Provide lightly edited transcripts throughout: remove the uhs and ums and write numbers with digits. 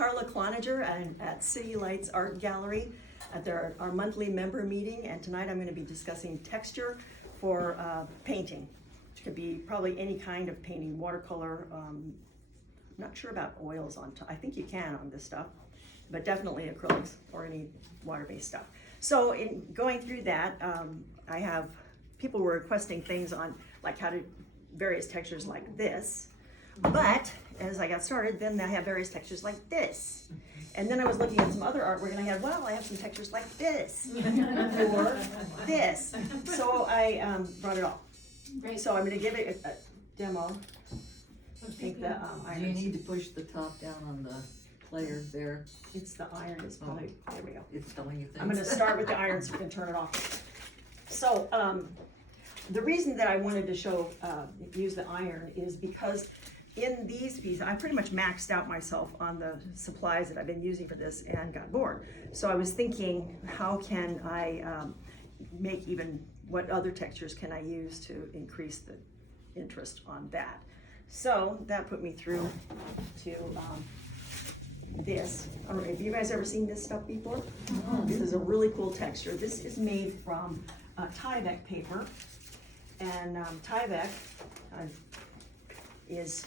Karla Cloninger at City Lights Art Gallery at our monthly member meeting, and tonight I'm going to be discussing texture for painting. It could be probably any kind of painting, watercolor. Not sure about oils on top. I think you can on this stuff, but definitely acrylics or any water-based stuff. So in going through that, I have people were requesting things on like how to various textures like this. But as I got started, then I have various textures like this. And then I was looking at some other artwork and I had, well, I have some textures like this or this. So I brought it all. Great. So I'm going to give it a demo. I think the Do you need to push the top down on the player there? It's the iron. It's probably, there we go. It's telling you things. I'm going to start with the iron so we can turn it off. So the reason that I wanted to show, use the iron is because in these pieces, I pretty much maxed out myself on the supplies that I've been using for this and got bored. So I was thinking, how can I make even, what other textures can I use to increase the interest on that? So that put me through to this. I don't know, have you guys ever seen this stuff before? This is a really cool texture. This is made from Tyvek paper. And Tyvek is,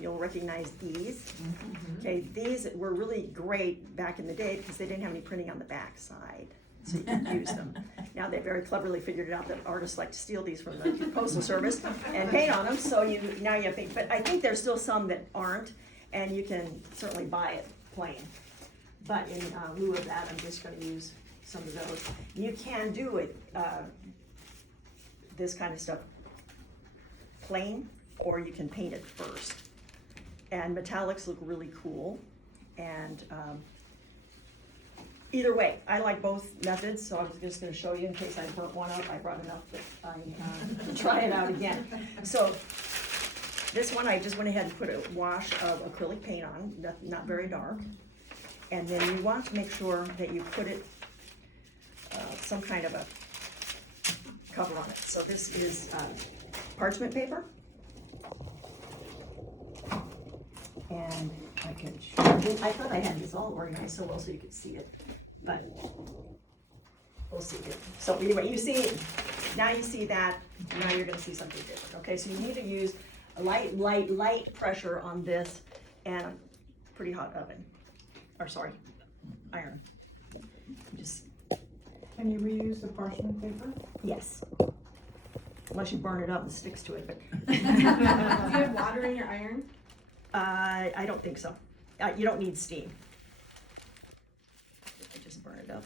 you'll recognize these. Okay, these were really great back in the day because they didn't have any printing on the back side, so you could use them. Now they very cleverly figured it out that artists like to steal these from the Postal Service and paint on them, so now you have paint. But I think there's still some that aren't, and you can certainly buy it plain. But in lieu of that, I'm just going to use some of those. You can do it, this kind of stuff plain, or you can paint it first. And metallics look really cool. And either way, I like both methods, so I was just going to show you in case I burnt one up. I brought enough that I can try it out again. So this one, I just went ahead and put a wash of acrylic paint on, not very dark. And then you want to make sure that you put it some kind of a cover on it. So this is parchment paper. And I can show you. I thought I had these all organized so well so you could see it, but we'll see it. So anyway, you see, now you see that, now you're gonna see something different, okay? So you need to use a light pressure on this and a pretty hot oven, or sorry, iron. Just, Can you reuse the parchment paper? yes. Unless you burn it up and sticks to it, but. Do you have water in your iron? I don't think so. You don't need steam. I just burn it up.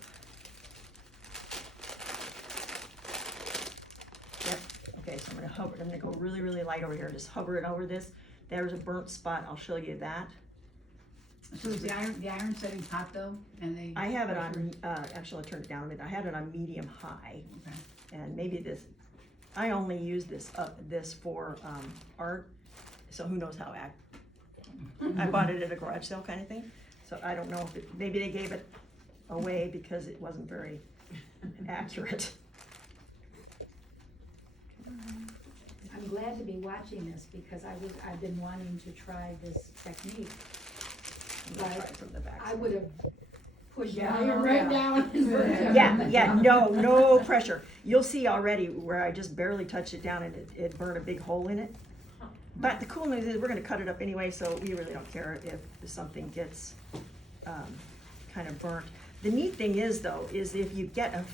Yep. Okay, so I'm gonna hover. I'm gonna go really, really light over here. Just hover it over this. There's a burnt spot. I'll show you that. So is the iron setting hot though? And I have it on. Actually, I turned it down a bit. I had it on medium high, Okay. and maybe this. I only use this for art. So who knows how I bought it at a garage sale kind of thing, so I don't know if maybe they gave it away because it wasn't very accurate. I'm glad to be watching this because I've been wanting to try this technique. I'm gonna try it from the back. I would have pushed Yeah, down. you're right down. Yeah, no pressure. You'll see already where I just barely touched it down and it burned a big hole in it. But the cool news is we're gonna cut it up anyway, so we really don't care if something gets kind of burnt. The neat thing is though, is if you get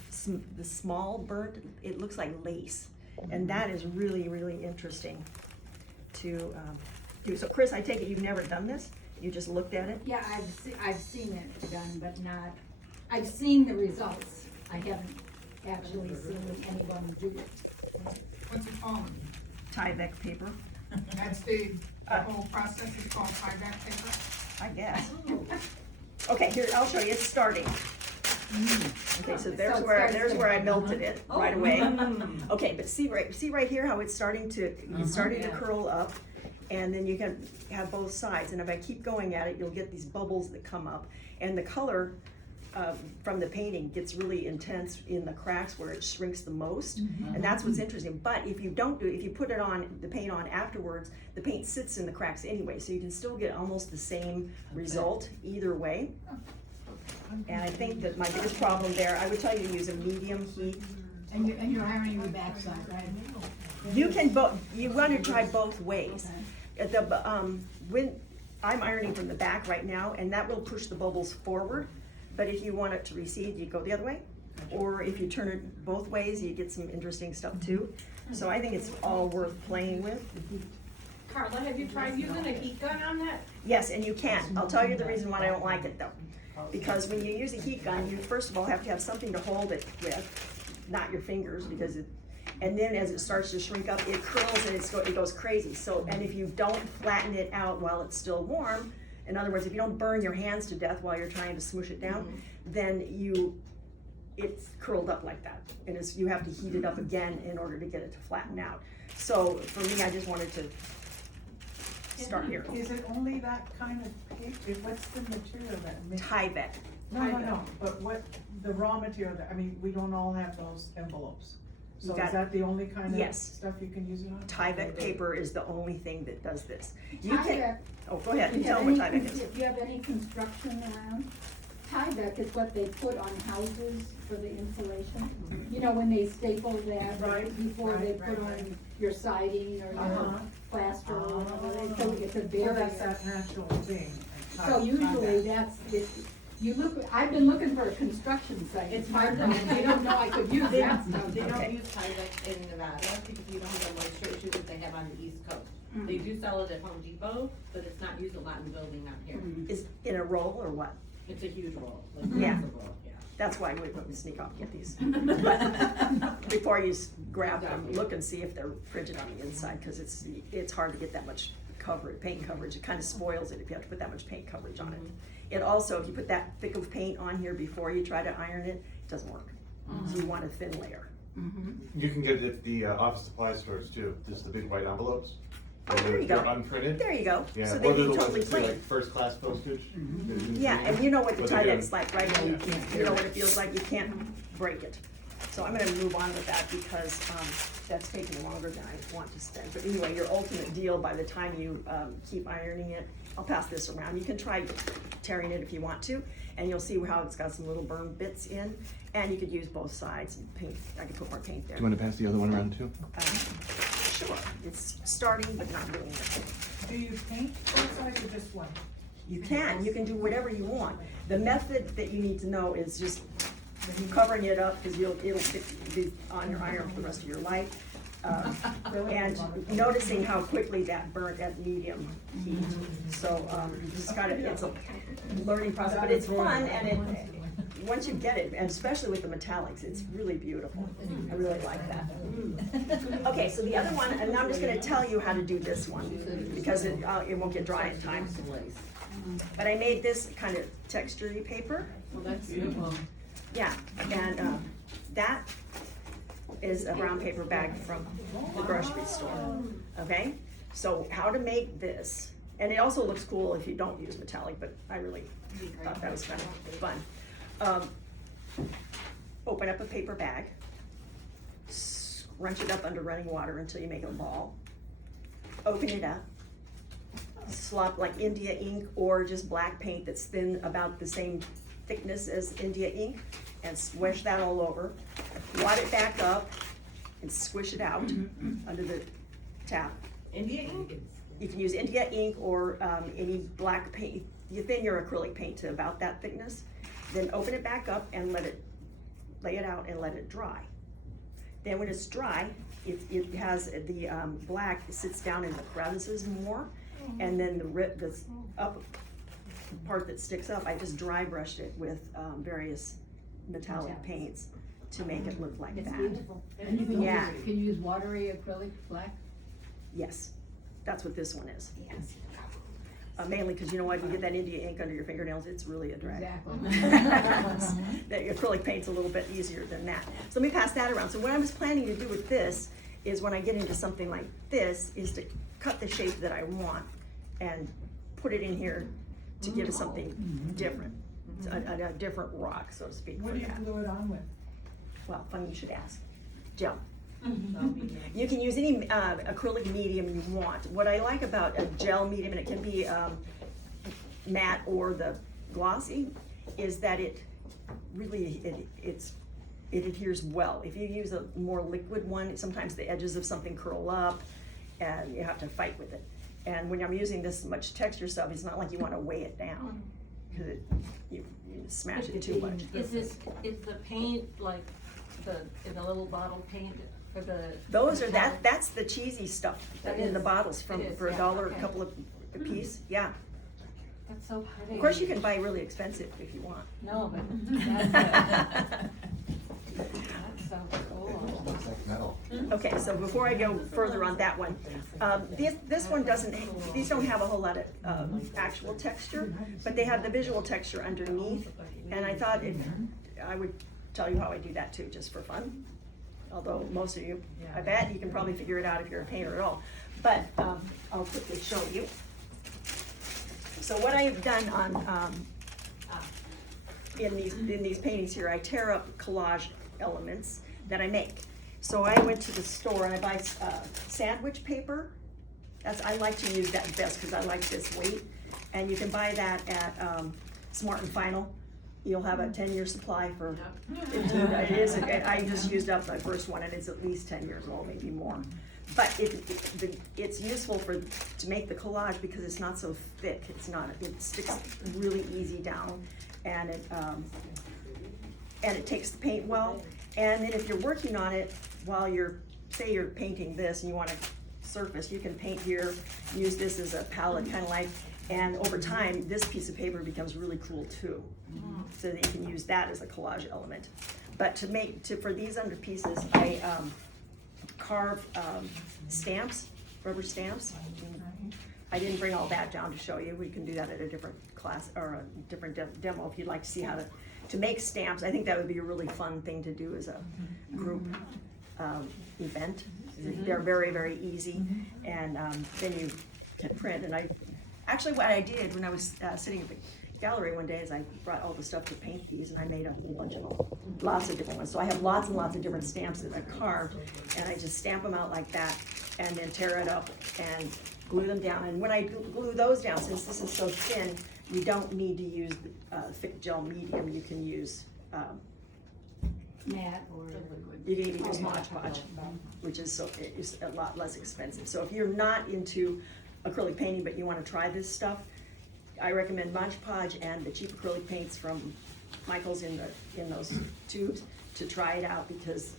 the small burnt, it looks like lace. And that is really, really interesting to do. So Chris, I take it you've never done this? You just looked at it? Yeah, I've seen it done, but not, I've seen the results. I haven't actually seen anyone do it. What's it called? Tyvek paper, That's the whole process is called Tyvek paper? I guess. Okay, here, I'll show you, it's starting. Okay, so there's where I melted it right away. Okay, but see right here how it's starting to curl up, and then you can have both sides. And if I keep going at it, you'll get these bubbles that come up, and the color from the painting gets really intense in the cracks where it shrinks the most, and that's what's interesting. But if you don't do it, if you put it on, the paint on afterwards, the paint sits in the cracks anyway, so you can still get almost the same result either way. And I think that my biggest problem there, I would tell you to use a medium heat. And you're ironing the backside, right? You can you want to try both ways. At the, when, I'm ironing from the back right now, and that will push the bubbles forward, but if you want it to recede, you go the other way. Or if you turn it both ways, you get some interesting stuff too. So I think it's all worth playing with. Karla, have you tried using a heat gun on that? Yes, and you can. I'll tell you the reason why I don't like it though. Because when you use a heat gun, you first of all have to have something to hold it with, not your fingers, because and then as it starts to shrink up, it curls and it goes crazy. So, and if you don't flatten it out while it's still warm, in other words, if you don't burn your hands to death while you're trying to smoosh it down, then it's curled up like that. And you have to heat it up again in order to get it to flatten out. So for me, I just wanted to start here. Is it only that kind of paint? What's the material that makes? Tyvek. No, but what, the raw material, I mean, we don't all have those envelopes. So got is that the only kind of Yes. stuff you can use it on? Tyvek paper is the only thing that does this. You Tyvek. can, oh, go ahead, If you tell have them what any- Tyvek is. If you have any construction around, Tyvek is what they put on houses for the insulation. You know, when they staple that Right, before they right, put right, on your siding or Uh-huh. your plaster or whatever, so it's a So barrier. that's that natural thing. So usually that's, you look, I've been looking for a construction site. It's hard to- They don't know I could use that stuff. They Okay. don't use Tyvek in Nevada because you don't have the moisture issues that they have on the East Coast. They do sell it at Home Depot, but it's not used a lot in building out here. Is in a roll or what? It's a huge roll, like Yeah. massive roll, yeah. That's why we sneak off and get these. Before you grab them, look and see if they're printed on the inside, cause it's hard to get that much paint coverage. It kinda spoils it if you have to put that much paint coverage on it. It also, if you put that thick of paint on here before you try to iron it, it doesn't work. So you want a thin layer. You can get it at the office supply stores too, just the big white envelopes. Oh, there you go. They're unprinted. There you go. Yeah, So or they they're be the ones totally that say plain. like first class postage. Yeah, and you know what the But again- Tyvek's like, right? You know what it feels like, you can't break it. So I'm gonna move on with that because, that's taking longer than I want to spend. But anyway, your ultimate deal by the time you, keep ironing it, I'll pass this around. You can try tearing it if you want to, and you'll see how it's got some little burn bits in. And you could use both sides and paint, I could put more paint there. Do you want to pass the other one around too? Sure, it's starting but not doing it. Do you paint both sides or just one? You can do whatever you want. The method that you need to know is just covering it up, cause it'll be on your iron for the rest of your life. And noticing how quickly that burnt at medium heat. So, it's a learning process, but it's fun and once you get it, and especially with the metallics, it's really beautiful. I really like that. Okay, so the other one, and I'm just gonna tell you how to do this one, because it won't get dry in time. But I made this kind of textury paper. Well, that's beautiful. Yeah, and that is a brown paper bag from the grocery store, okay? So how to make this, and it also looks cool if you don't use metallic, but I really thought that was kind of fun. Open up a paper bag, scrunch it up under running water until you make a ball. Open it up, slop like India ink or just black paint that's thin, about the same thickness as India ink, and swish that all over. Wad it back up and squish it out under the tap. India ink? You can use India ink or any black paint. You thin your acrylic paint to about that thickness. Then open it back up and lay it out and let it dry. Then when it's dry, it has the black sits down in the crevices more, and then the up part that sticks up, I just dry brushed it with various metallic paints to make it look like It's that. beautiful. And you can Yeah. use, can you use watery acrylic black? Yes, that's what this one is. Mainly because you know what, you get that India ink under your fingernails, it's really a drag. Exactly. The acrylic paint's a little bit easier than that. So let me pass that around. So what I was planning to do with this is when I get into something like this, is to cut the shape that I want and put it in here to give it something different. It's a different rock, so to speak, What for do you that. glue it on with? Well, funny you should ask. Gel. You can use any acrylic medium you want. What I like about a gel medium, and it can be matte or the glossy, is that it really, it adheres well. If you use a more liquid one, sometimes the edges of something curl up and you have to fight with it. And when I'm using this much texture stuff, it's not like you want to weigh it down, because you smash it too much. Is the paint like in the little bottle paint for the? Those are, that's the cheesy stuff That in the is. bottles It is, for yeah, $1, a okay. couple of a piece, yeah. That's so pretty. Of course, you can buy really expensive if you want. No, but that's so cool. Looks like metal. Okay, so before I go further on that one, this one doesn't, these don't have a whole lot of actual texture, but they have the visual texture underneath, and I thought I would tell you how I do that too, just for fun. Although most of you, I bet you can probably figure it out if you're a painter at all. But I'll quickly show you. So what I've done on in these paintings here, I tear up collage elements that I make. So I went to the store and I buy sandwich paper. I like to use that best because I like this weight. And you can buy that at Smart and Final. You'll have a 10-year supply for 15. It is. I just used up my first one, and it's at least 10 years old, maybe more. But it's useful to make the collage because it's not so thick. It sticks really easy down, and it takes the paint well. And then if you're working on it while say you're painting this and you want to surface, you can paint here, use this as a palette, kind of like. And over time, this piece of paper becomes really cool too, so that you can use that as a collage element. But for these under pieces, I carve stamps, rubber stamps. I didn't bring all that down to show you. We can do that at a different class or a different demo if you'd like to see how to make stamps. I think that would be a really fun thing to do as a group event. They're very, very easy, and then you can print. And actually, what I did when I was sitting at the gallery one day is I brought all the stuff to paint these, and I made a whole bunch of lots of different ones. So I have lots and lots of different stamps that I carved, and I just stamp them out like that, and then tear it up and glue them down. And when I glue those down, since this is so thin, you don't need to use thick gel medium. You can use Matte or. you can even use Mod Podge, which is a lot less expensive. So if you're not into acrylic painting, but you want to try this stuff, I recommend Mod Podge and the cheap acrylic paints from Michael's in those tubes to try it out, because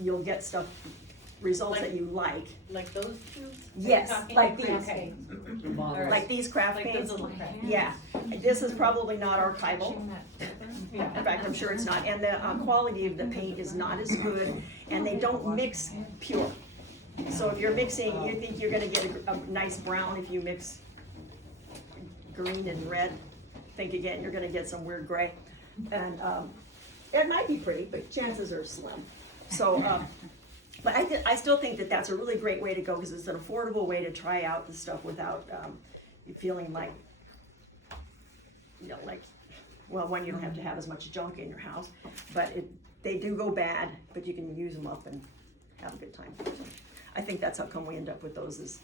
you'll get results that you like. Like those tubes? Yes, like these. Okay. Bottles. Like these craft Like paints. those little craft. Yeah, this is probably not archival. In fact, I'm sure it's not. And the quality of the paint is not as good, and they don't mix pure. So if you're mixing, you think you're gonna get a nice brown if you mix green and red. Think again, you're gonna get some weird gray. And it might be pretty, but chances are slim. So, but I still think that that's a really great way to go, because it's an affordable way to try out the stuff without you feeling like, well, one, you don't have to have as much junk in your house, but they do go bad, but you can use them up and have a good time. So I think that's how come we end up with those as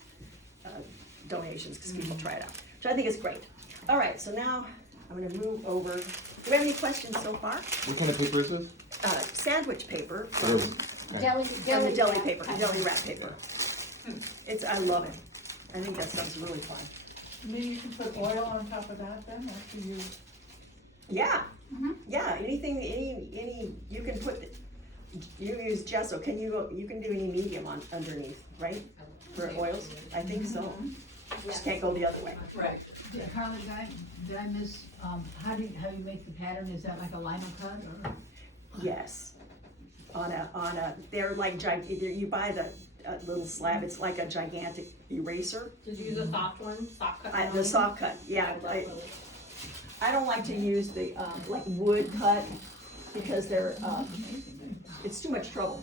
donations, because people try it out, which I think is great. All right, so now I'm gonna move over. Do we have any questions so far? What kind of paper is this? Sandwich paper Oh, from, okay. and the deli paper, deli wrap paper. I love it. I think that stuff's really fun. Maybe you can put oil on top of that then, after you. Yeah, yeah, anything, you can you use gesso, you can do any medium underneath, right? For oils, I think so. Just can't go the other way. Right. Karla, did I miss, how do you make the pattern? Is that like a lino cut or? Yes. They're like, you buy the little slab, it's like a gigantic eraser. Did you use a soft one, soft cut? The soft cut, yeah. I don't like to use the, like wood cut, because it's too much trouble.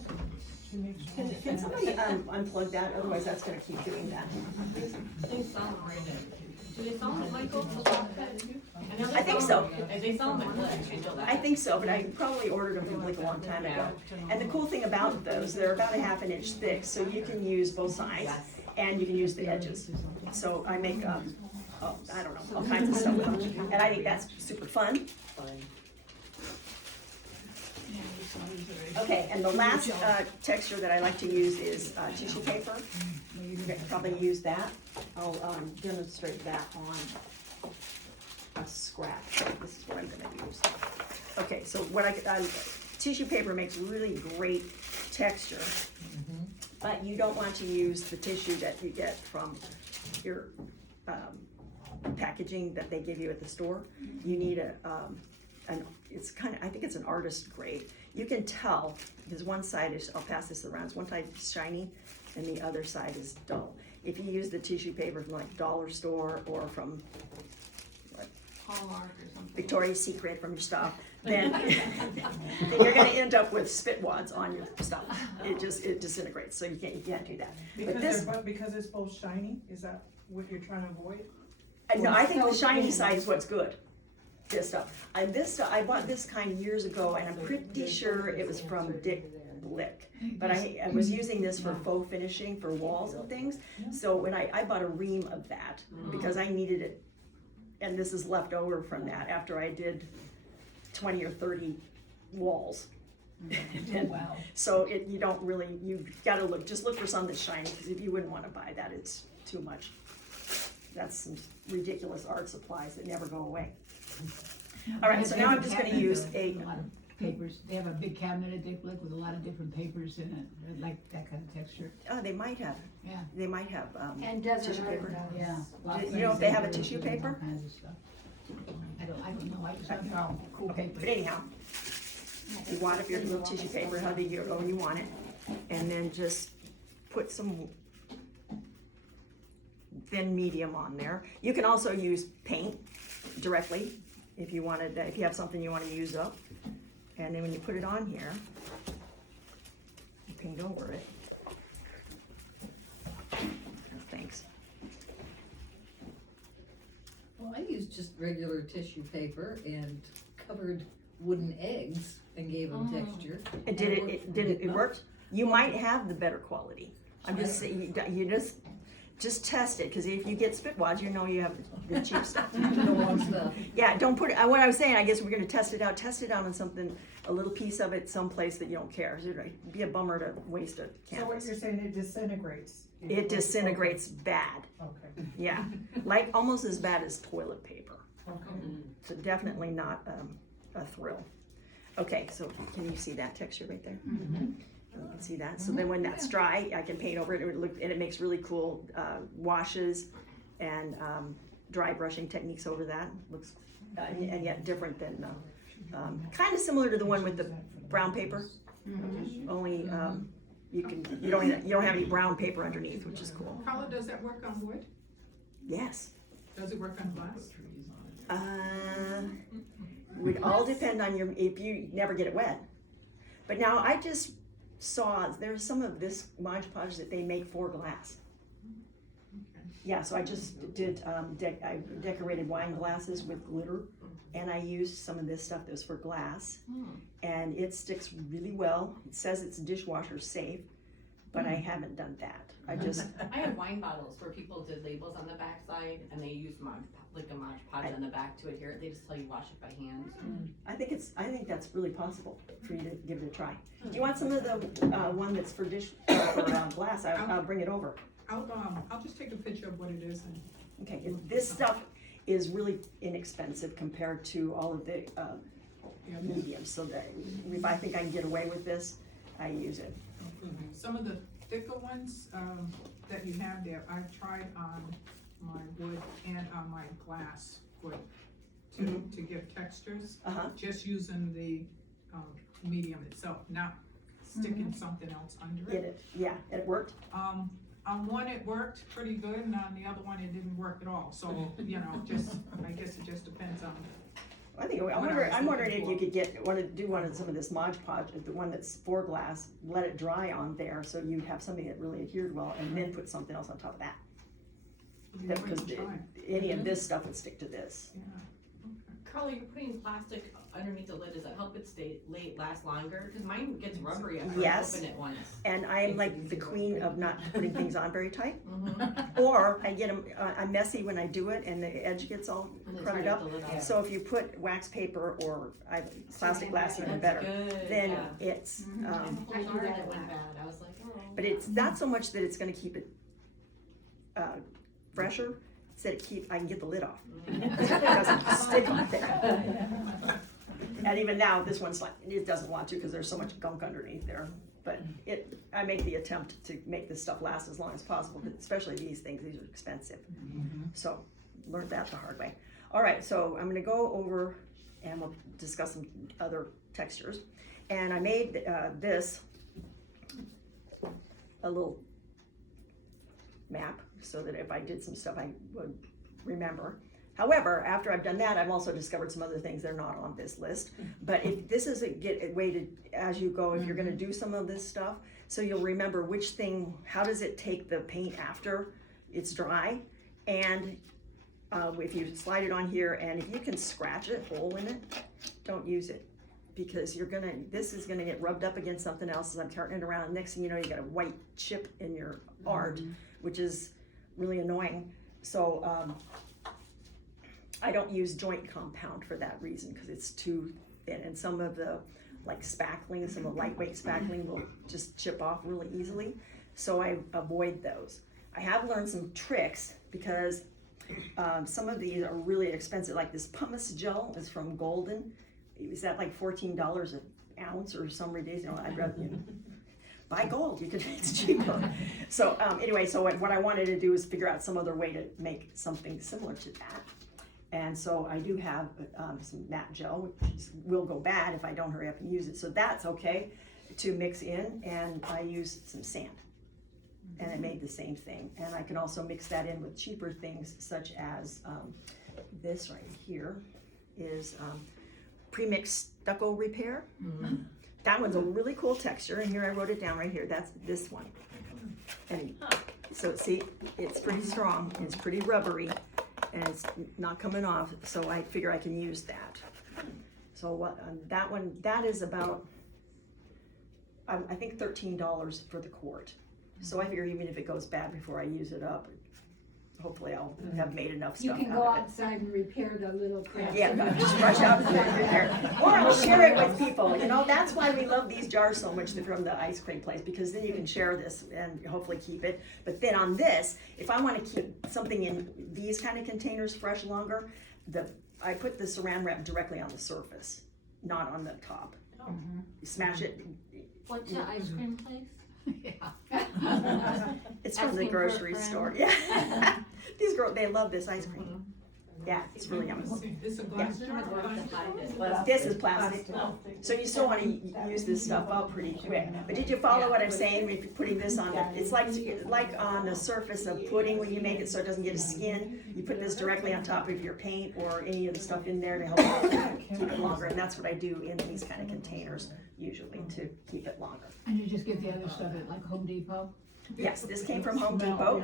Can somebody unplug that? Otherwise that's gonna keep doing that. They sell them right now. Do they sell them like Michael, the soft cut too? know they I think sell so. them- They sell them in Glitch, I know that. I think so, but I probably ordered them like a long time ago. And the cool thing about those, they're about a half an inch thick, so you can use both sides and you can use the edges. So I make, I don't know, all kinds of stuff with them. And I think that's super fun. Okay, and the last texture that I like to use is tissue paper. You can probably use that. I'll demonstrate that on a scrap. This is what I'm gonna use. Okay, so what tissue paper makes really great texture, but you don't want to use the tissue that you get from your packaging that they give you at the store. You need I think it's an artist grade. You can tell, because one side is, I'll pass this around, one side is shiny and the other side is dull. If you use the tissue paper from like dollar store or from Hallmark or something. Victoria's Secret from your stuff, then you're gonna end up with spit wads on your stuff. It disintegrates, so you can't do that. But this, Because it's both shiny, is that what you're trying to avoid? no, I think the shiny side is what's good. This stuff. I bought this kind years ago, and I'm pretty sure it was from Dick Blick. But I was using this for faux finishing for walls and things. So when I bought a ream of that because I needed it, and this is left over from that after I did 20 or 30 walls. Wow. So you don't really, you gotta just look for something that's shiny, because if you wouldn't wanna buy that, it's too much. That's some ridiculous art supplies that never go away. All right, so now I'm just gonna use a, lot of papers. They have a big cabinet at Dick Blick with a lot of different papers in it, like that kind of texture. they might have, Yeah. And doesn't tissue hurt paper. those. Yeah. You know if they have a tissue paper? All kinds of stuff. I don't know, I just thought they're all cool Okay, papers. but anyhow, you want up your little tissue paper, how big you want it, and then just put some thin medium on there. You can also use paint directly if you wanted, if you have something you want to use up. And then when you put it on here, you paint over it. Thanks. Well, I used just regular tissue paper and covered wooden eggs and gave them texture. It did it worked? You might have the better quality. I'm just saying, you just test it, because if you get spit wads, you know you have the cheap stuff. The wrong stuff. Yeah, don't put it, what I was saying, I guess we're gonna test it out on something, a little piece of it someplace that you don't care. It'd be a bummer to waste a So what canvas. you're saying, it disintegrates? It disintegrates bad, Okay, yeah, like almost as bad as toilet paper. okay. So definitely not a thrill. Okay, so can you see that texture right there? You can see that. So then when that's dry, I can paint over it, and it makes really cool washes and dry brushing techniques over that. Looks and yet different than kind of similar to the one with the brown paper. Only you don't have any brown paper underneath, which is cool. Karla, does that work on wood? Yes. Does it work on glass? Would all depend on if you never get it wet. But now I just saw there's some of this Mod Podge that they make for glass. Yeah, so I just did, I decorated wine glasses with glitter, and I used some of this stuff that was for glass, and it sticks really well. It says it's dishwasher safe, but I haven't done that. I have wine bottles where people did labels on the backside and they used a Mod Podge on the back to adhere it. They just tell you wash it by hand. I think that's really possible for you to give it a try. Do you want some of the one that's for glass? I'll bring it over. I'll just take a picture of what it is and. Okay, this stuff is really inexpensive compared to all of the mediums, so that if I think I can get away with this, I use it. Some of the thicker ones, that you have there, I've tried on my wood and on my glass wood to give textures. Just using the, medium itself, not sticking something else under it. It worked. On one it worked pretty good, and on the other one it didn't work at all, so, I guess it just depends on. I'm wondering if you could do some of this Mod Podge, the one that's for glass, let it dry on there, so you have something that really adhered well, and then put something else on top of that. Yeah, because we can try. any of this stuff would stick to this. Yeah. Carla, you're putting plastic underneath the lid, does that help it last longer? Cause mine gets rubbery after I Yes. open it once. And I'm like the queen of not putting things on very tight. Mhm. Or I get them, I'm messy when I do it and the edge gets all And it's crowded hard up. to get the lid off. So if you put wax paper or plastic glass, even That's better, good, then yeah. it's, I have a I whole do jar that that a went lot. bad, I was like, oh. but it's not so much that it's gonna keep it, fresher, it's that I can get the lid off. It doesn't stick on there. And even now, this one's like, it doesn't want to because there's so much gunk underneath there. But I make the attempt to make this stuff last as long as possible, but especially these things, these are expensive. So, learned that the hard way. All right, so I'm gonna go over and we'll discuss some other textures. And I made this a little map so that if I did some stuff, I would remember. However, after I've done that, I've also discovered some other things that are not on this list. But if this is a way to, as you go, if you're gonna do some of this stuff, so you'll remember which thing, how does it take the paint after it's dry? And if you slide it on here, and if you can scratch a hole in it, don't use it. Because this is gonna get rubbed up against something else as I'm carting it around. Next thing you know, you got a white chip in your art, which is really annoying. So, I don't use joint compound for that reason, because it's too thin, and some of the like spackling, some of the lightweight spackling will just chip off really easily, so I avoid those. I have learned some tricks because some of these are really expensive, like this pumice gel is from Golden. Is that like $14 an ounce or some ridiculous, I'd rather, buy gold, it's cheaper. So anyway, so what I wanted to do is figure out some other way to make something similar to that. And so I do have some matte gel, which will go bad if I don't hurry up and use it. So that's okay to mix in, and I used some sand. And I made the same thing. And I can also mix that in with cheaper things such as this right here is pre-mixed stucco repair. That one's a really cool texture, and here I wrote it down right here. That's this one. And so see, it's pretty strong, it's pretty rubbery, and it's not coming off, so I figure I can use that. So what that one, that is about, I think $13 for the quart. So I figure even if it goes bad before I use it up, hopefully I'll have made enough You stuff can go out of it. outside and repair the little cracks. Yeah, just brush out the repair. Or I'll share it with people, that's why we love these jars so much from the ice cream place, because then you can share this and hopefully keep it. But then on this, if I wanna keep something in these kind of containers fresh longer, I put the saran wrap directly on the surface, not on the top. You smash it, What's the ice cream place? it's from the Asking for a grocery friend. store, yeah. These girls, they love this ice cream. Yeah, it's really yummy. It's a glass jar. This is plastic, so you still want to use this stuff up pretty quick. But did you follow what I'm saying? If you're putting this on, it's like on the surface of pudding when you make it so it doesn't get a skin. You put this directly on top of your paint or any of the stuff in there to help keep it longer. And that's what I do in these kind of containers usually to keep it longer. And you just get the other stuff at like Home Depot? Yes, this came from Home Depot.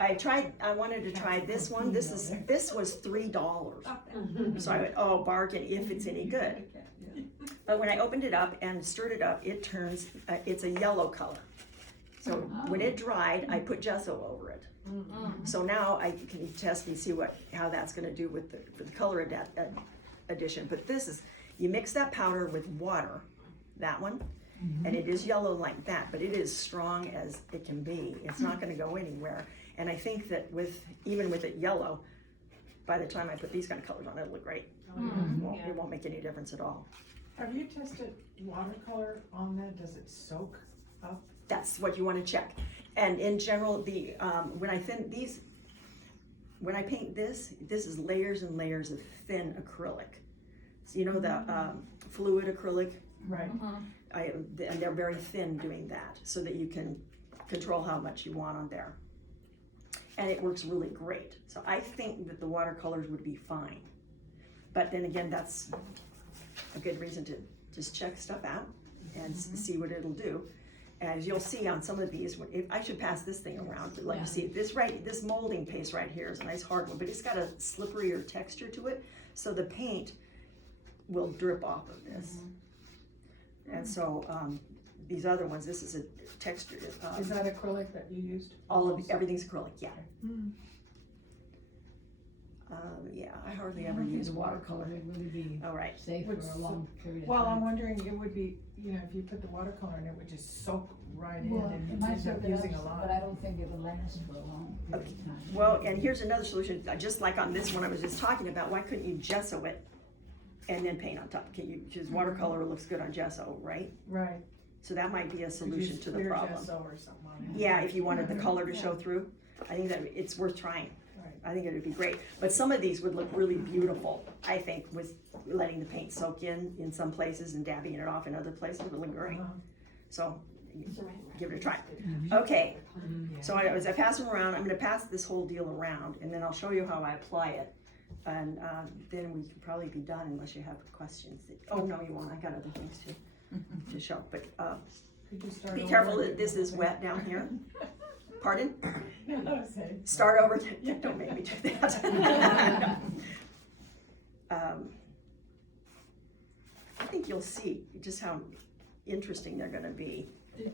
I wanted to try this one. This was $3. So I went, oh, bargain if it's any good. But when I opened it up and stirred it up, it turns, it's a yellow color. So when it dried, I put gesso over it. So now I can test and see how that's gonna do with the color addition. But this is, you mix that powder with water, that one, and it is yellow like that, but it is strong as it can be. It's not gonna go anywhere. And I think that even with it yellow, by the time I put these kind of colors on, it'll look great. It won't make any difference at all. Have you tested watercolor on that? Does it soak up? That's what you wanna check. And in general, when I paint this is layers and layers of thin acrylic. So the fluid acrylic, Right. and they're very thin doing that so that you can control how much you want on there. And it works really great. So I think that the watercolors would be fine. But then again, that's a good reason to just check stuff out and see what it'll do. as you'll see on some of these, I should pass this thing around, but let you see, this molding paste right here is a nice hard one, but it's got a slipperier texture to it, so the paint will drip off of this. And so, these other ones, this is a texture, Is that acrylic that you used? everything's acrylic, yeah. Yeah, I hardly ever use watercolor. It would be All right, safe for a long period of Well, I'm time. wondering, it would be, you know, if you put the watercolor in, it would just soak right in Well, and it you might end up soak it using a up, lot. but I don't think it would last for a long period of time. well, and here's another solution, just like on this one I was just talking about, why couldn't you gesso it and then paint on top? Can you, because watercolor looks good on gesso, right? Right. So that might be a Could solution use to the clear problem. gesso or something on it. Yeah, if you wanted the color to show through, I think that it's worth trying. Right. I think it would be great, but some of these would look really beautiful, I think, with letting the paint soak in some places and dabbing it off in other places would look great. So, give it a try. Okay, so as I pass them around, I'm gonna pass this whole deal around, and then I'll show you how I apply it. And, then we can probably be done unless you have questions. Oh, no, you won't, I got other things to show, but, Could you start be over careful again? that this is wet down here. Pardon? No, say. Start over, don't make me do that. I think you'll see just how interesting they're gonna be. Is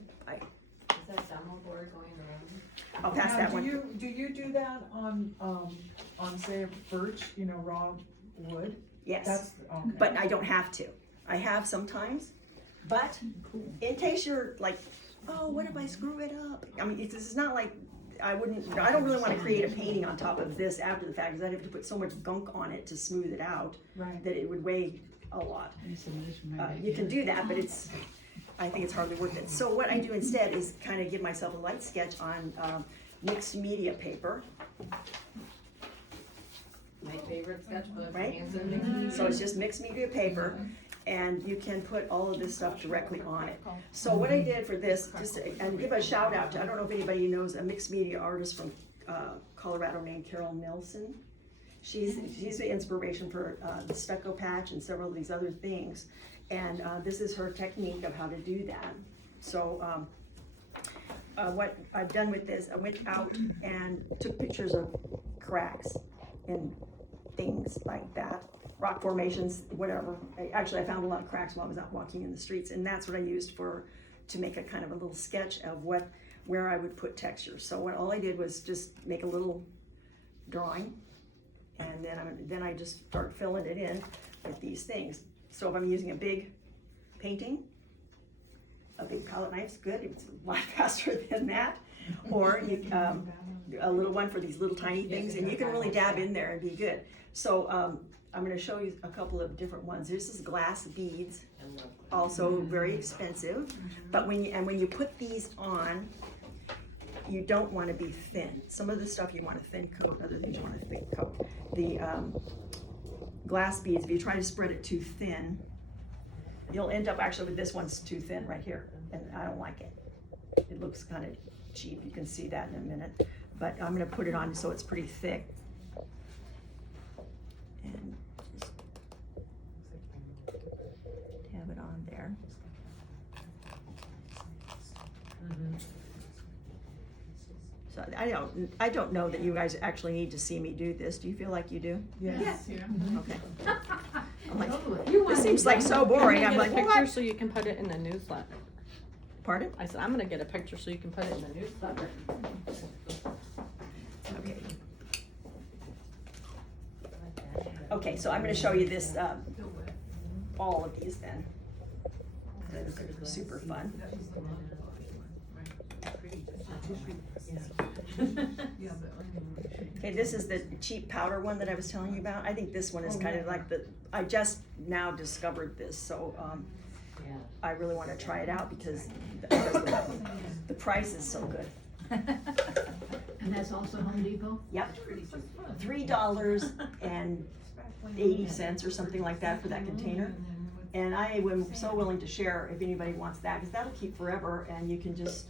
that demo board going around? I'll pass Now, that one. do you do that on say birch, you know, raw wood? Yes, That's, okay. but I don't have to. I have sometimes, but in case you're like, oh, what if I screw it up? I mean, this is not like, I don't really wanna create a painting on top of this after the fact, because I'd have to put so much gunk on it to smooth it out, Right. that it would weigh a lot. It's a nice one. You can do that, but I think it's hardly worth it. So what I do instead is kind of give myself a light sketch on mixed media paper, My favorite sketchbook, Right? Hanson. so it's just mixed media paper, and you can put all of this stuff directly on it. So what I did for this, and give a shout out to, I don't know if anybody knows a mixed media artist from Colorado named Carol Nelson. She's the inspiration for the stucco patch and several of these other things. And this is her technique of how to do that. So what I've done with this, I went out and took pictures of cracks and things like that, rock formations, whatever. I found a lot of cracks while I was out walking in the streets, and that's what I used to make a kind of a little sketch of where I would put textures. So all I did was just make a little drawing, and then I just start filling it in with these things. So if I'm using a big painting, a big palette knife's good, it's a lot faster than that. Or a little one for these little tiny things, and you can really dab in there and be good. So I'm gonna show you a couple of different ones. This is glass beads, also very expensive. But when you put these on, you don't want to be thin. Some of the stuff you want a thin coat, other things you want a thick coat. The glass beads, if you try to spread it too thin, you'll end up actually with this one's too thin right here, and I don't like it. It looks kind of cheap, you can see that in a minute. But I'm gonna put it on so it's pretty thick. And just have it on there. So I don't know that you guys actually need to see me do this. Do you feel like you do? Yes. Yeah. Okay. I'm like, You this seems like so boring. I'm Get like, a picture what? so you can put it in the newsletter. Pardon? I said, I'm gonna get a picture so you can put it in the newsletter. Okay. Okay, so I'm gonna show you this, all of these then. They're super fun. Okay, this is the cheap powder one that I was telling you about. I think this one is kind of like I just now discovered this, so, I really wanna try it out because the price is so good. And that's also Home Depot? Yep, $3.80 or something like that for that container. And I am so willing to share if anybody wants that, because that'll keep forever and you can just,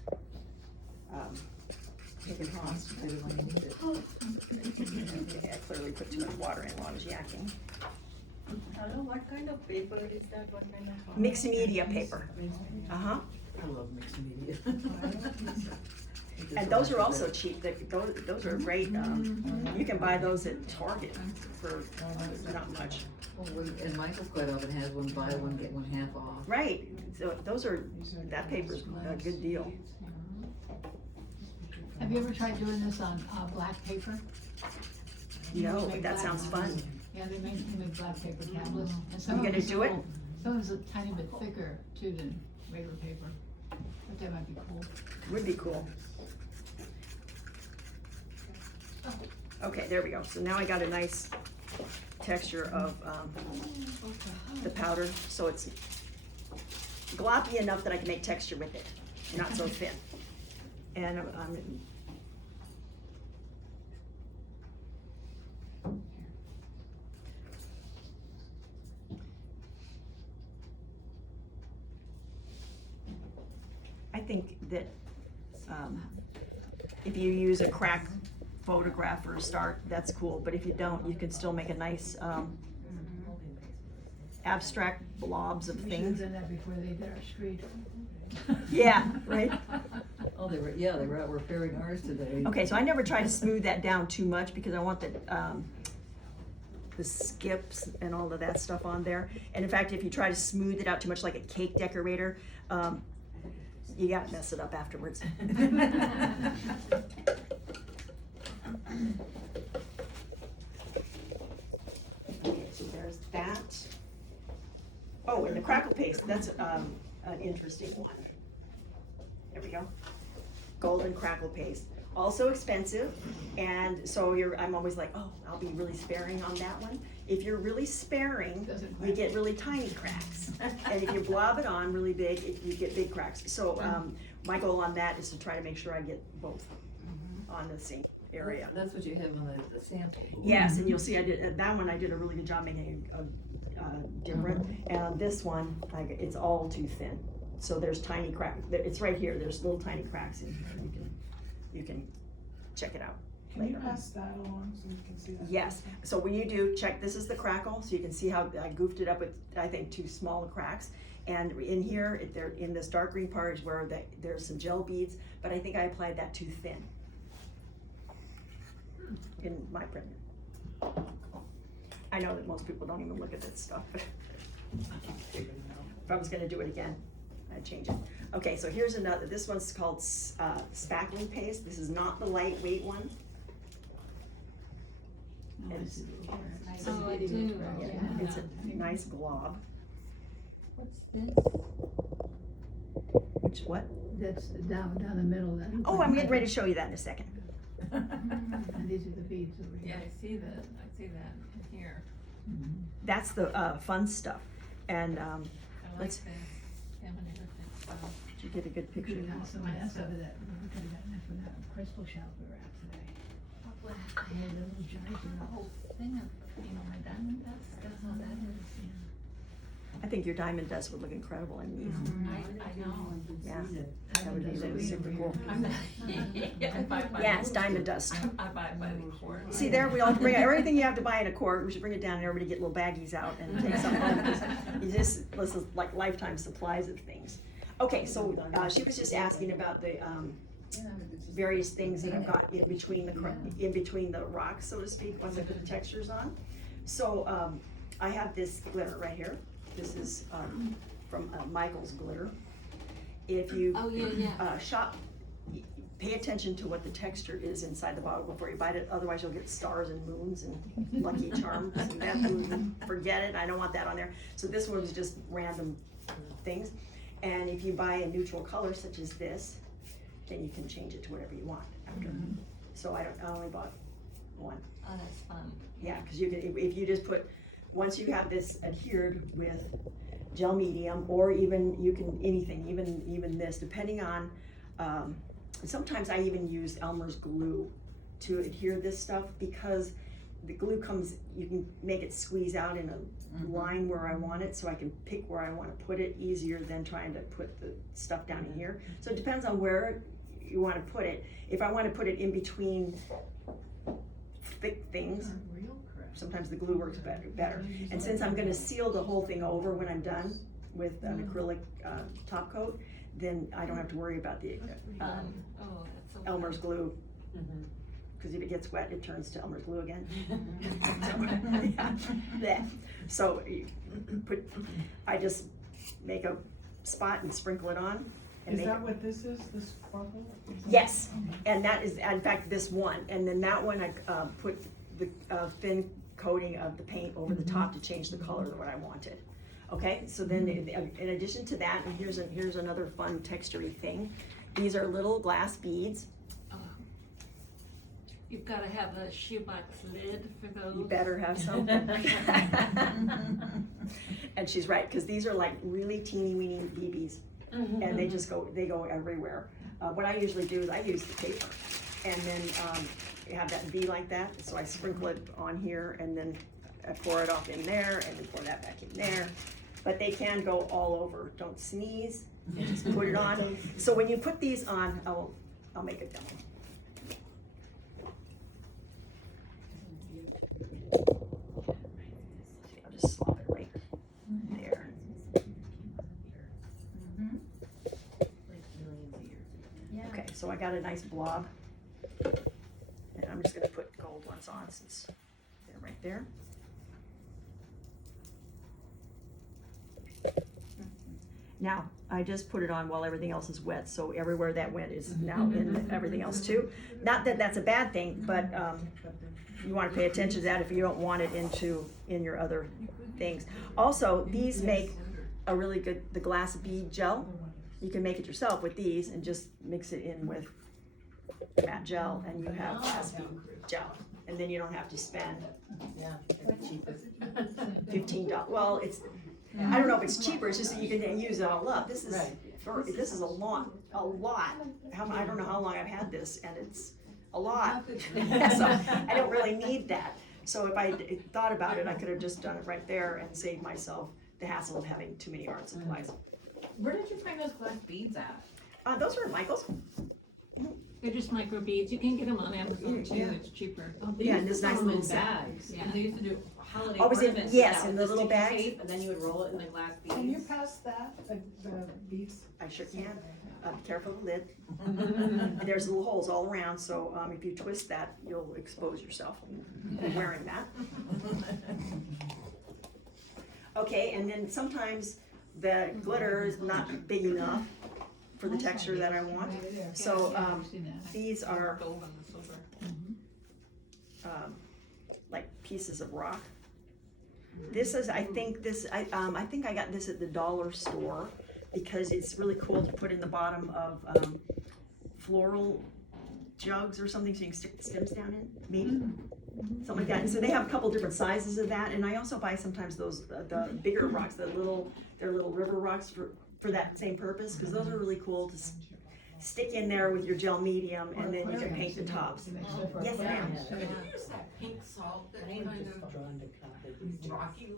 take it home. Okay, I clearly put too much water in while I was yakking. Hello, what kind of paper is that? What kind of? Mixed media paper. Uh-huh. I love mixed media. And those are also cheap, those are great, you can buy those at Target for not much. And Michael quite often has one, buy one, get one half off. Right, so those are, that paper's a good deal. Have you ever tried doing this on, black paper? No, Make but that black sounds ones. fun. Yeah, they make black paper tablets. And some You of gonna it's do it? Some is a tiny bit thicker too than regular paper, but that might be cool. Would be cool. Okay, there we go. So now I got a nice texture of the powder, so it's gloppy enough that I can make texture with it, not so thin. And I think that if you use a crack photograph for a start, that's cool, but if you don't, you can still make a nice abstract blobs of We should have things. done that before they did our street. Yeah, right? Oh, they were out repairing ours today. Okay, so I never try to smooth that down too much because I want the skips and all of that stuff on there. And in fact, if you try to smooth it out too much like a cake decorator, you gotta mess it up afterwards. Okay, so there's that. Oh, and the crackle paste, that's an interesting one. There we go. Golden crackle paste. Also expensive, and so I'm always like, oh, I'll be really sparing on that one. If you're really sparing, Doesn't you crack. get really tiny cracks. And if you blob it on really big, you get big cracks. So my goal on that is to try to make sure I get both on the same area. That's what you have on the sample. Yes, and you'll see I did, that one I did a really good job making a different. And this one, it's all too thin. So there's tiny cracks, it's right here, there's little tiny cracks in here. You can check it out Can you later. pass that along so we can see that? Yes, so when you do, check, this is the crackle, so you can see how I goofed it up with, I think, 2 small cracks. And in here, in this dark green part is where there's some gel beads, but I think I applied that too thin in my print. I know that most people don't even look at that stuff, but if I was gonna do it again, I'd change it. Okay, so here's another, this one's called spackling paste. This is not the lightweight one. Oh, I It's- see what you're Nice. saying. Oh, I It's do. right, Yeah, yeah. it's a nice glob. What's this? Which, what? That's down the middle then. Oh, I'm getting ready to show you that in a second. And these are the beads over Yeah, here. I see that in here. That's the fun stuff. And I like Let's- this laminated thing. did you get a good We picture? could have gotten some of that stuff of that, we could have gotten that from that crystal shop we were at today. They had the little jars in the whole Thing of, my diamond dust, that's how that is. I think your diamond dust would look incredible in these. I know. Yeah, that would be really super cool. I'm not, I buy by. Yeah, it's diamond dust. I buy it by the quart. See there, we all bring everything you have to buy in a quart. We should bring it down and everybody get little baggies out and take some home. Because this is like lifetime supplies of things. Okay, so she was just asking about the various things that I've got in between the rocks, so to speak, once I put the textures on. So I have this glitter right here. This is from Michael's Glitter. If you Oh, yeah. shop, pay attention to what the texture is inside the bottle before you buy it. Otherwise, you'll get stars and moons and Lucky Charms and that. Forget it. I don't want that on there. So this one's just random things. And if you buy a neutral color such as this, then you can change it to whatever you want after. So I only bought one. Oh, that's fun. Yeah, because you can, if you just put, once you have this adhered with gel medium, or even you can, anything, even this, depending on, sometimes I even use Elmer's glue to adhere this stuff, because the glue comes, you can make it squeeze out in a line where I want it, so I can pick where I want to put it easier than trying to put the stuff down in here. So it depends on where you want to put it. If I want to put it in between thick things, sometimes the glue works better. And since I'm gonna seal the whole thing over when I'm done with an acrylic top coat, then I don't have to worry about the, Oh, that's so. Elmer's funny. glue. Cause if it gets wet, it turns to Elmer's glue again. Yeah. So you I just make a spot and sprinkle it on. And Is make that it- what this is, the sparkle? Yes, and that is, in fact, this one, and then that one I put the thin coating of the paint over the top to change the color to what I wanted. Okay, so then in addition to that, and here's another fun textury thing. These are little glass beads. You've gotta have a shoebox lid for those. You better have some. And she's right, because these are like really teeny weeny BBs, and they just go everywhere. What I usually do is I use the paper, and then you have that be like that, so I sprinkle it on here, and then I pour it off in there, and then pour that back in there. But they can go all over. Don't sneeze. Just put it on. So when you put these on, I'll make a demo. I'll just slop it right there. Yeah. Okay, so I got a nice blob. And I'm just gonna put gold ones on since they're right there. Now, I just put it on while everything else is wet, so everywhere that went is now in everything else too. Not that that's a bad thing, but you wanna pay attention to that if you don't want it in your other things. Also, these make a really good, the glass bead gel. You can make it yourself with these and just mix it in with matte gel, and you have glass bead gel. And then you don't have to spend $15. Well, I don't know if it's cheaper, it's just that you can use it all up. This is a lot. I don't know how long I've had this, and it's a lot. So I don't really need that. So if I thought about it, I could have just done it right there and saved myself the hassle of having too many art supplies. Where did you find those glass beads at? Those are Michael's. They're just micro beads. You can get them on Amazon too. Yeah. It's cheaper. Yeah, and this nice little set. bags. Yeah. They used to do holiday Oh, was it- ornaments. yes, with that, in with the little sticky bags? tape, and then you would roll it in the glass beads. Can you pass that, the beads? I sure can. Be careful of the lid. And there's little holes all around, so if you twist that, you'll expose yourself wearing that. Okay, and then sometimes the glitter is not big enough for the texture that I want. So these are Gold and the silver. like pieces of rock. This is, I think I got this at the dollar store because it's really cool to put in the bottom of floral jugs or something, so you can stick the stems down in, maybe. Something like that. And so they have a couple different sizes of that, and I also buy sometimes those the bigger rocks, they're little river rocks for that same purpose, because those are really cool to stick in there with your gel medium, and then you can paint the tops. Yes, ma'am. Can you use that pink salt that kind of rocky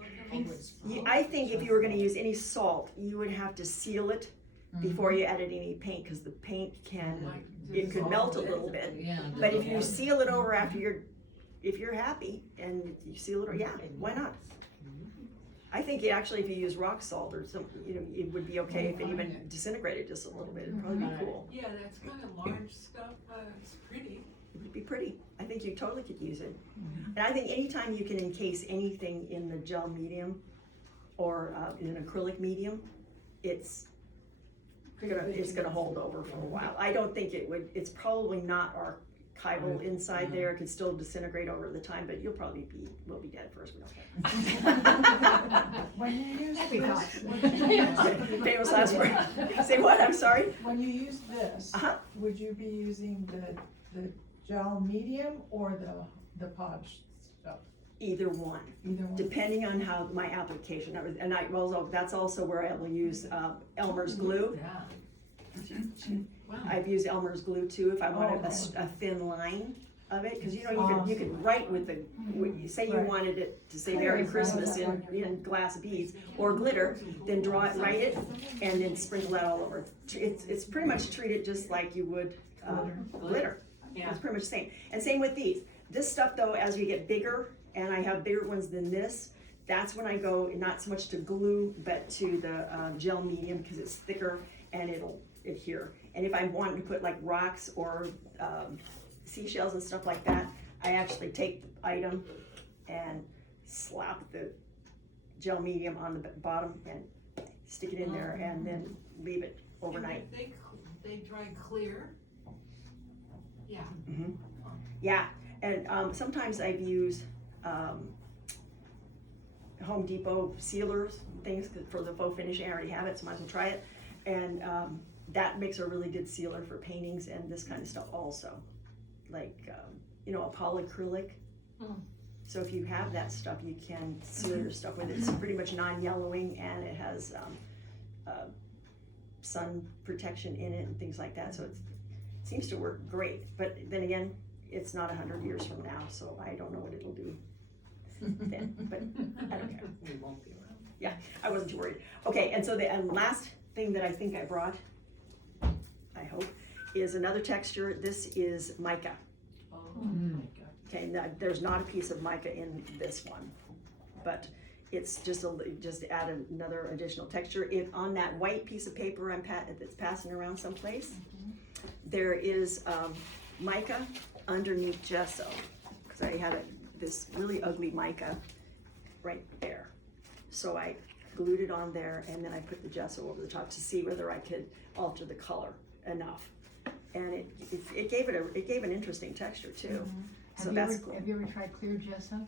looking? I think if you were gonna use any salt, you would have to seal it before you added any paint, because the paint it could melt a little bit. Yeah. But if you seal it over after if you're happy and you seal it, yeah, why not? I think actually if you use rock salt or something, it would be okay if it even disintegrated just a little bit. It'd probably be cool. Yeah, that's kind of large stuff, but it's pretty. It would be pretty. I think you totally could use it. And I think anytime you can encase anything in the gel medium or in an acrylic medium, it's gonna hold over for a while. I don't think it would. It's probably not archival inside there. It could still disintegrate over the time, but we'll be dead first. We don't care. When you use Happy thoughts. this, Famous last word. Say what? I'm sorry. when you use this, Uh-huh. would you be using the gel medium or the podge stuff? Either one, Either one? depending on how my application. That's also where I will use Elmer's glue. I've used Elmer's glue too if I wanted a thin line of it, because you could write with say you Right. wanted it to say Merry Christmas in glass beads or glitter, then write it, and then sprinkle that all over. It's pretty much treated just like you would glitter. Yeah. It's pretty much the same. And same with these. This stuff though, as you get bigger, and I have bigger ones than this, that's when I go not so much to glue, but to the gel medium, because it's thicker and it'll adhere. And if I'm wanting to put like rocks or seashells and stuff like that, I actually take the item and slap the gel medium on the bottom and stick it in there and then leave it overnight. They dry clear? Yeah. Mm-hmm. Yeah, and sometimes I've used Home Depot sealers, things for the faux finishing. I already have it, so might as well try it. And that makes a really good sealer for paintings and this kind of stuff also. Like, a polyacrylic. So if you have that stuff, you can seal your stuff with it. It's pretty much non-yellowing, and it has sun protection in it and things like that. So it seems to work great. But then again, it's not 100 years from now, so I don't know what it'll do then. But I don't care. We won't be around. Yeah, I wasn't too worried. Okay, and so the last thing that I think I brought, I hope, is another texture. This is mica. Oh my God. Okay, now, there's not a piece of mica in this one, but it's just to add another additional texture. On that white piece of paper that's passing around someplace, there is mica underneath gesso, because I had this really ugly mica right there. So I glued it on there, and then I put the gesso over the top to see whether I could alter the color enough. And it gave an interesting texture too. So that's cool. Have you ever tried clear gesso?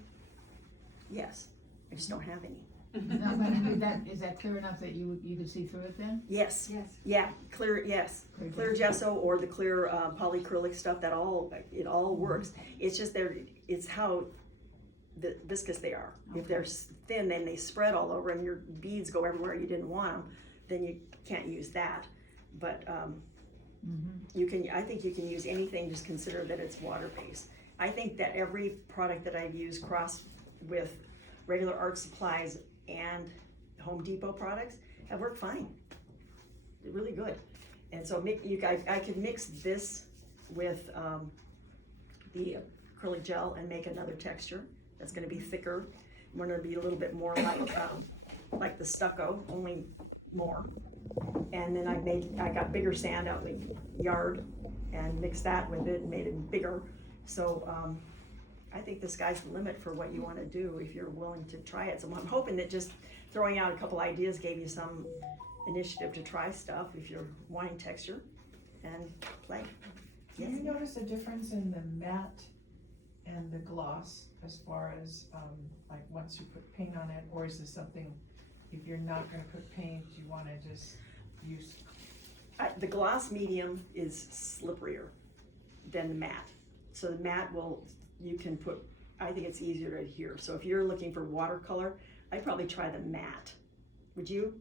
Yes, I just don't have any. No, but I mean, is that clear enough that you could see through it then? Yes. Yes. Yeah, clear. Yes, clear gesso or the clear polyacrylic stuff. It all works. It's just it's how viscous they are. Okay. If they're thin, then they spread all over, and your beads go everywhere you didn't want them. Then you can't use that. But I think you can use anything. Just consider that it's water based. I think that every product that I've used crossed with regular art supplies and Home Depot products have worked fine. They're really good. And so I could mix this with the acrylic gel and make another texture that's going to be thicker. I'm going to be a little bit more like the stucco, only more. And then I got bigger sand out in the yard and mixed that with it and made it bigger. So I think the sky's the limit for what you want to do if you're willing to try it. So I'm hoping that just throwing out a couple ideas gave you some initiative to try stuff if you're wanting texture and play. Do you notice a difference in the matte and the gloss as far as like once you put paint on it, or is this something, if you're not going to put paint, you want to just use? The gloss medium is slipperier than the matte. So the matte I think it's easier to adhere. So if you're looking for watercolor, I'd probably try the matte. Would you?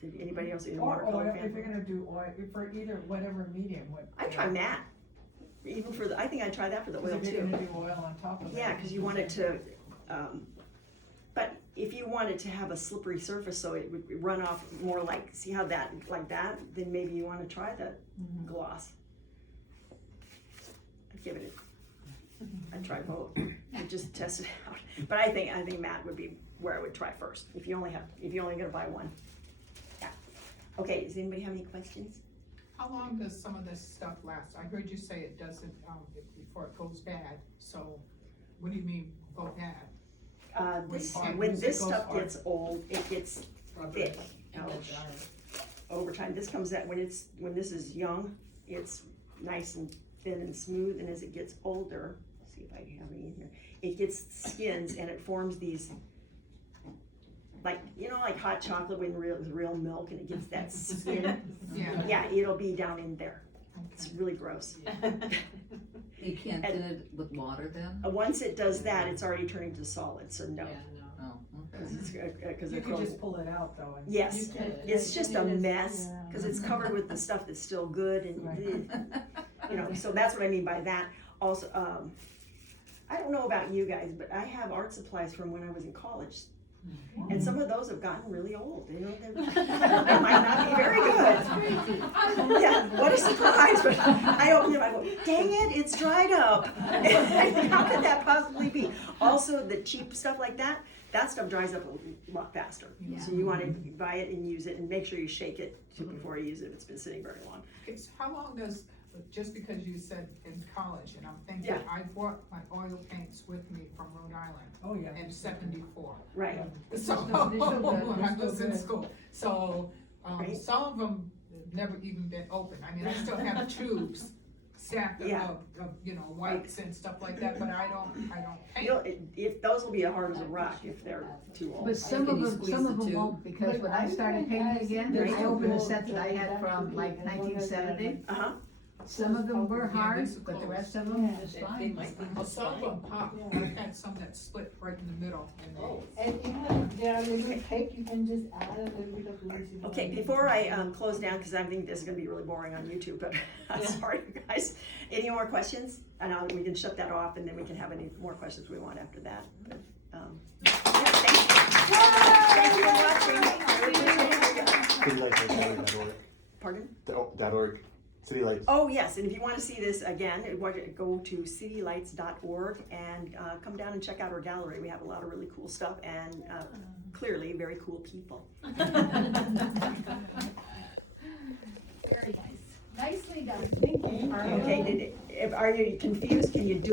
Did anybody else eat a Or watercolor oil, fan? if you're going to do oil, for either whatever medium. I'd try matte. Even I think I'd try that for the oil If you're too. going to do oil on top of it. Yeah, because you want it to, but if you wanted to have a slippery surface so it would run off more see how like that, then maybe you want to try the gloss. I'd give it I'd try both and just test it out. But I think matte would be where I would try first if you're only gonna buy one. Yeah. Okay, does anybody have any questions? How long does some of this stuff last? I heard you say it doesn't, before it goes bad, so what do you mean go bad? When this stuff gets old, it gets thick. Over time, this comes out when this is young, it's nice and thin and smooth, and as it gets older, see if I have any in here, it gets skins and it forms these, like hot chocolate with real milk, and it gets that skin. Yeah, it'll be down in there. It's really gross. You can't thin it with water then? Once it does that, it's already turning to solid, so no. Oh, okay. Because You can just pull it out though. And yes, it's just a mess because it's covered with the stuff that's still good, and so that's what I mean by that. Also, I don't know about you guys, but I have art supplies from when I was in college, and some of those have gotten really old. They might not be very good. Yeah, what a surprise! But I open them, I go, dang it, it's dried up. How could that possibly be? Also, the cheap stuff like that, that stuff dries up a lot faster. Yeah. So you wanna buy it and use it, and make sure you shake it before you use it if it's been sitting very long. It's, how long does, just because you said in college, and I'm thinking, Yeah. I brought my oil paints with me from Rhode Island Oh, yeah. in '74. Right, So, They're still good. when I They're was still in good. school, so, Right. some of them never even been opened, I mean, I still have tubes stacked Yeah. of, you know, whites and stuff like that, but I don't paint. you'll, if, those will be hard as a rock if they're too old. But some Can of you them, squeeze some of the them tube? won't, because when I started painting again, Right. I opened a set that I had from like 1970. Uh-huh, Some of them were Yeah, hard, these are but the close. rest of them just They fine. might be Well, some of them pop, I've had some that split right in the middle, and they, And even if there are little cake, you can just add a little bit of lucy. okay, before I, close down, cause I think this is gonna be really boring on YouTube, but I'm sorry, you guys. Any more questions? And we can shut that off, and then we can have any more questions we want after that. But, yeah, thank you. Thank you for watching. citylights.org. Pardon? .org. City Lights. Oh, yes, and if you wanna see this again, go to citylights.org and, come down and check out our gallery. We have a lot of really cool stuff and, clearly very cool people. Very nice. Nicely done. Okay, are you confused? Can you do